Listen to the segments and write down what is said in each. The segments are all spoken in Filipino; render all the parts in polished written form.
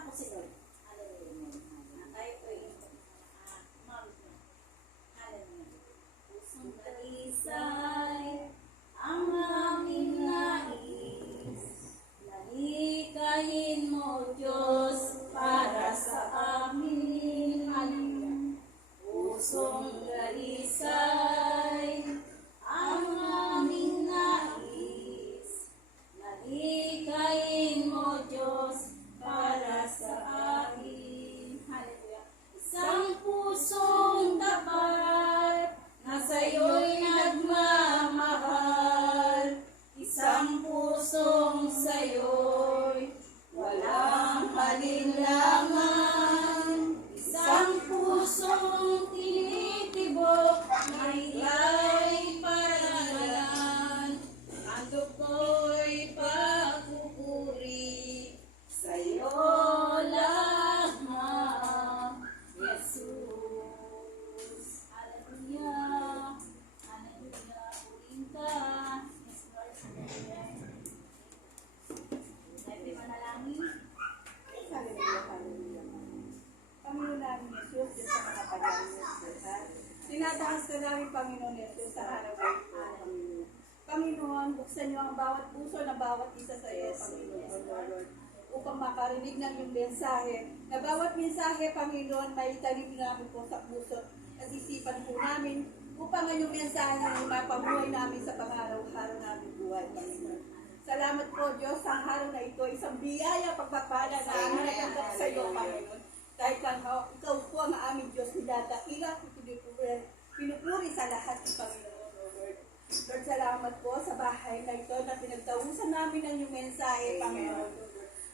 Kasama po si Lord. Hallelujah. Tayo po yung umawit na. Hallelujah. Pusong talisay ang aming nais. Lalikayin mo, Diyos, para sa amin. Hallelujah. Pusong talisay ang aming nais. Lalikayin mo, Diyos, para sa amin. Hallelujah. Isang pusong tapat na sa'yo'y nagmamahal. Isang pusong sa'yo'y walang alinlangan. Isang pusong tinitibok na ika'y paralan. Handog ko'y pagpupuri sa'yo lamang, Jesus. Hallelujah. Hallelujah. Puring ka. Yes, Lord. Hallelujah. Tayo manalangin. Hallelujah, hallelujah. Panginoon namin Jesus, Diyos sa mga pagkakas, Diyos, ha? Dinadaas ka namin, Panginoon Jesus, sa araw na ito, Panginoon. Panginoon, buksan niyo ang bawat puso na bawat isa sa iyo, Panginoon, Lord, upang makarinig ng iyong mensahe. Na bawat mensahe, Panginoon, may itanim namin po sa puso at isipan po namin upang ang iyong mensahe na mapabuhay namin sa pang-araw-araw namin buhay, Panginoon. Salamat po, Diyos, sa araw na ito, isang biyaya pagpapala na aming natanggap sa iyo, Panginoon. Dahil ikaw po ang aming Diyos, nidadakila, pinupuri sa lahat ng Panginoon, Lord. Lord, salamat po sa bahay na ito na pinagtausan namin ng iyong mensahe, Panginoon, Lord.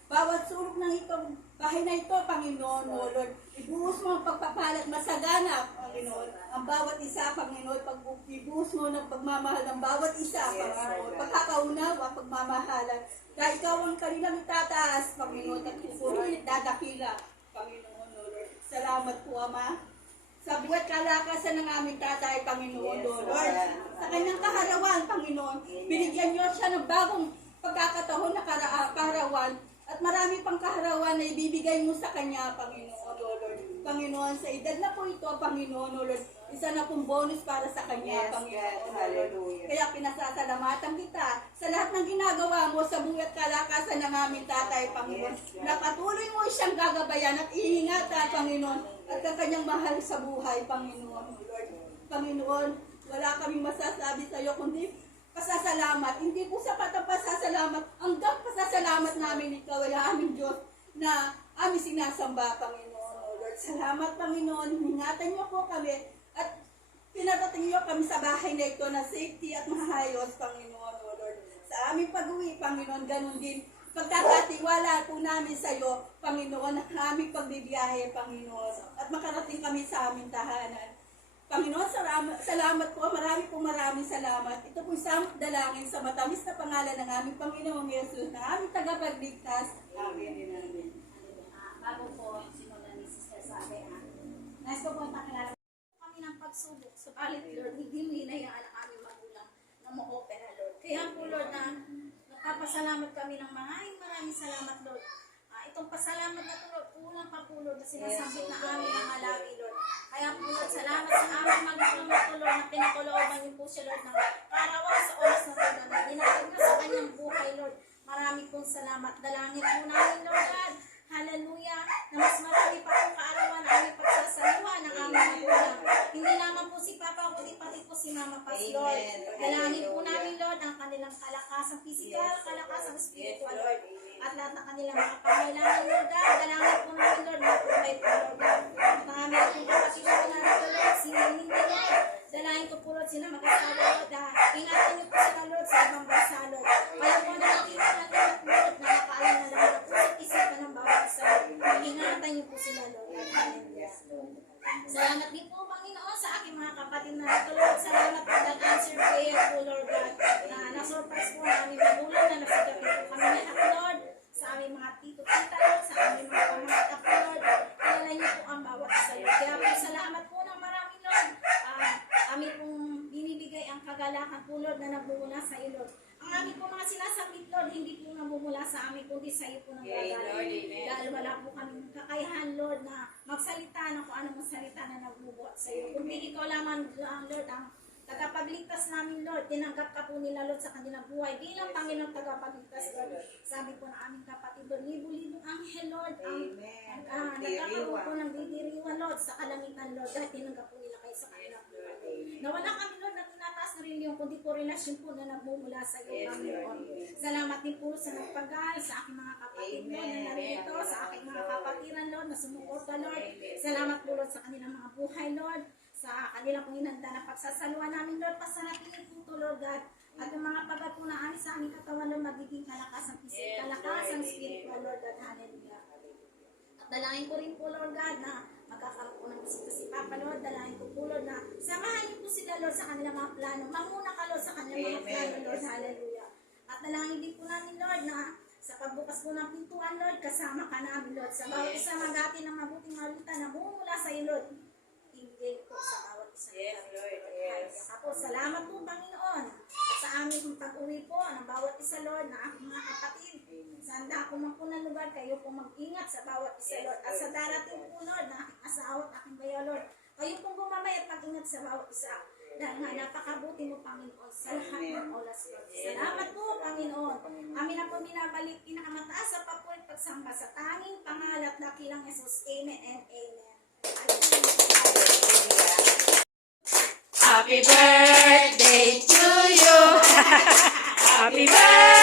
Bawat sulok ng itong bahay na ito, Panginoon, O Lord, ibuhos mo ang pagpapalat masagana, Panginoon. Ang bawat isa, Panginoon, ibuhos mo ng pagmamahal ng bawat isa, Panginoon. Pagkakaunawa, pagmamahalan. Dahil ikaw ang kanilang itataas, Panginoon, at pupuri at dadakila, Panginoon, O Lord. Salamat po, Ama. Sa buwat kalakasan ng aming tatay, Panginoon, O Lord. Sa kanyang kaharawan, Panginoon, binigyan niyo siya ng bagong pagkakataon na kaharawan. At marami pang kaharawan na ibibigay mo sa kanya, Panginoon, O Lord. Panginoon, sa edad na po ito, Panginoon, O Lord, isa na pong bonus para sa kanya, Panginoon, O Lord. Kaya pinasasalamatan kita sa lahat ng ginagawa mo sa buwat kalakasan ng aming tatay, Panginoon. Na patuloy mo siyang gagabayan at iingatan, Panginoon, at ang kanyang mahal sa buhay, Panginoon, O Lord. Panginoon, wala kaming masasabi sa iyo kundi pasasalamat. Hindi po sapat ang pasasalamat. Hanggang pasasalamat namin ikaw ay aming Diyos na aming sinasamba, Panginoon, O Lord. Salamat, Panginoon. Ingatan niyo po kami at pinatating niyo kami sa bahay na ito na safety at mahayos, Panginoon, O Lord. Sa aming pag-uwi, Panginoon, ganun din. Pagkakatiwala po namin sa iyo, Panginoon, ang aming pagbibiyahe, Panginoon. At makarating kami sa aming tahanan. Panginoon, salamat po. Maraming salamat. Ito po samot dalangin sa matamis na pangalan ng aming Panginoong Yesus, ng aming tagapagligtas. Amen. Amen. Bago po simulan ni Sister Sabi, nais ko po pakilala kami ng pagsubok. Subalit, Lord, hindi mo hinayaan ang aming magulang na ma-opera, Lord. Kaya po, Lord, na napapasalamat kami ng maraming salamat, Lord. Itong pasalamat na to, Lord, kulang pa po, Lord, na sinasambit na aming mga lawi, Lord. Kaya po, Lord, salamat sa aming magulang na to, Lord, na pinakulooban niyo po siya, Lord, ng karawan sa oras na to, Lord, na dinatag na sa kanyang buhay, Lord. Marami pong salamat. Dalangin po namin, Lord God. Hallelujah. Na mas marami pa pong kaarawan na aming pagsasaliwa ng aming magulang. Hindi naman po si Papa, kundi pati po si Mama Paz, Lord. Dalangin po namin, Lord, ang kanilang kalakasang physical, kalakasang spiritual, Lord. At lahat ng kanilang mga pangailangan, Lord God. Dalangin po namin, Lord, na provide po, Lord God. At ang aming ating kapatid na narito, Lord, sinilindi, Lord. Dalangin ko po, Lord, sila mag-asawa, Lord. Ingatan niyo po sila, Lord, sa ibang bansa, Lord. Kaya po nakikita natin at Lord, na nakaalam na lang na puso't isipan ng bawat isa. Ingatan niyo po sila, Lord. Hallelujah. Salamat din po, Panginoon, sa aking mga kapatid na narito, Lord. Salamat po dahil answer prayer po, Lord God. Na na-surprise po ang aming magulang na nasigapin po kami lahat, Lord. Sa aming mga tito-tita, Lord. Sa aming mga pamangkin po, Lord. Kilala niyo po ang bawat isa, Lord. Kaya po salamat po ng maraming, Lord. Amin pong binibigay ang kagalakan lahat po, Lord, na nagmumula sa iyo, Lord. Ang aming po mga sinasabit, Lord, hindi po namumula sa amin, kundi sa iyo po nang gagaling. Dahil wala po kami kakayahan, Lord, na magsalita ng kung anong salita na nagbubuhat sa iyo. Kundi ikaw lamang, Lord, ang tagapagligtas namin, Lord. Tinanggap ka po nila, Lord, sa kanilang buhay bilang Panginoon tagapagligtas, Lord. Sabi po ng aming kapatid, Lord, libo-libong anghel, Lord, ang nagkakaroon po ng didiriwan, Lord, sa kalangitan, Lord, dahil tinanggap po nila kayo sa kanilang buhay, Lord. Na wala kami, Lord, na tinataas na rin yung kundi po relasyon po na nagmumula sa iyo, Panginoon. Salamat din po sa nagpagal sa aking mga kapatid, Lord, na narito, sa aking mga kapatiran, Lord, na sumuporta, Lord. Salamat po, Lord, sa kanilang mga buhay, Lord, sa kanilang pong inanda na pagsasaluhan namin, Lord, pasanatin po ito, Lord God. At yung mga pagkat po na amin sa aming katawan, Lord, magiging kalakasang pisik, kalakasang spiritual, Lord God. Hallelujah. At dalangin ko rin po, Lord God, na magkakaroon po ng bisita si Papa, Lord. Dalangin ko po, Lord, na samahan niyo po sila, Lord, sa kanilang mga plano. Manguna ka, Lord, sa kanilang mga plano, Lord. Hallelujah. At dalangin din po namin, Lord, na sa pagbukas po ng pintuan, Lord, kasama ka namin, Lord. Sa bawat isa magati ng mabuting malita na bumula sa iyo, Lord. Ibigay po sa bawat isa. Yes, Lord. Yes. Ako, salamat po, Panginoon. At sa aming pag-uwi po ng bawat isa, Lord, na aking mga kapatid. Sa handa ko man po na lugar, kayo po mag-ingat sa bawat isa, Lord. At sa darating po, Lord, na aking asawa at aking bayaw, Lord, kayo pong gumabay at pag-ingat sa bawat isa. Dahil nga napakabuti mo, Panginoon, sa lahat ng oras, Lord. Salamat po, Panginoon. Amin na po binabalik pinakamataas sa papulit pagsamba sa tanging pangalan at dakilang Jesus. Amen and amen. Happy birthday to you. Happy birthday.